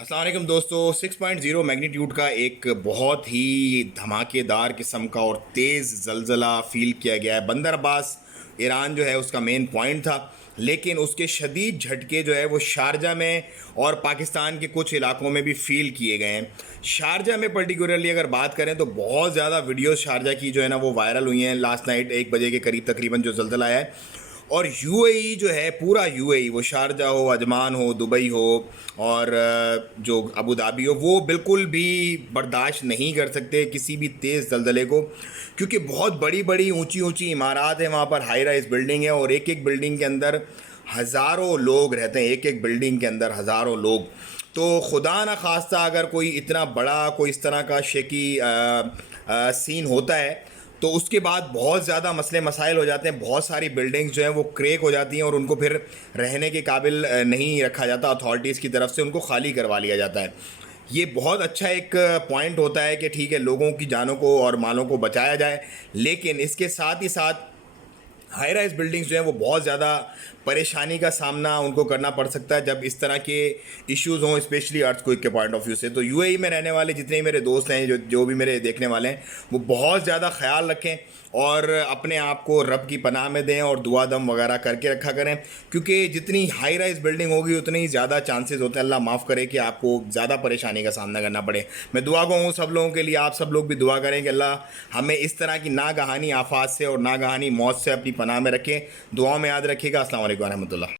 अस्सलाम वालेकुम दोस्तों। 6.0 मैग्नीट्यूड का एक बहुत ही धमाकेदार किस्म का और तेज़ जलज़ला फील किया गया है। बंदर अब्बास ईरान जो है उसका मेन पॉइंट था, लेकिन उसके शदीद झटके जो है वो शारजा में और पाकिस्तान के कुछ इलाकों में भी फील किए गए हैं। शारजा में पर्टिकुलरली अगर बात करें तो बहुत ज़्यादा वीडियोस शारजा की जो है ना वो वायरल हुई हैं। लास्ट नाइट 1 बजे के करीब तकरीबन जो जलज़ला आया है, और यूएई जो है पूरा यूएई, वो शारजा हो, अजमान हो, दुबई हो और जो अबू धाबी हो, वो बिल्कुल भी बर्दाश्त नहीं कर सकते किसी भी तेज़ ज़लज़ले को, क्योंकि बहुत बड़ी बड़ी ऊंची ऊंची इमारत हैं वहाँ पर, हाई राइज बिल्डिंग है और एक एक बिल्डिंग के अंदर हज़ारों लोग रहते हैं। एक एक बिल्डिंग के अंदर हज़ारों लोग। तो खुदा न खास्ता अगर कोई इतना बड़ा कोई इस तरह का शेकी सीन होता है तो उसके बाद बहुत ज़्यादा मसले मसाइल हो जाते हैं। बहुत सारी बिल्डिंग्स जो हैं वो क्रैक हो जाती हैं और उनको फिर रहने के काबिल नहीं रखा जाता, अथॉरिटीज़ की तरफ से उनको खाली करवा लिया जाता है। ये बहुत अच्छा एक पॉइंट होता है कि ठीक है, लोगों की जानों को और मालों को बचाया जाए, लेकिन इसके साथ ही साथ हाई राइज बिल्डिंग्स जो हैं वो बहुत ज़्यादा परेशानी का सामना उनको करना पड़ सकता है जब इस तरह के इश्यूज़ हों, स्पेशली अर्थक्वेक के पॉइंट ऑफ व्यू से। तो यूएई में रहने वाले जितने ही मेरे दोस्त हैं, जो भी मेरे देखने वाले हैं, वो बहुत ज़्यादा ख्याल रखें और अपने आप को रब की पनाह में दें और दुआ दम वगैरह करके रखा करें, क्योंकि जितनी हाई राइज बिल्डिंग होगी उतने ही ज़्यादा चांसेस होते हैं, अल्लाह माफ़ करे, कि आपको ज़्यादा परेशानी का सामना करना पड़े। मैं दुआ गो हूँ सब लोगों के लिए, आप सब लोग भी दुआ करें कि अल्लाह हमें इस तरह की नागहानी आफात से और नागहानी मौत से अपनी पनाह में रखें। दुआ में याद रखिएगा। अस्सलाम वालेकुम रहमतुल्लाह।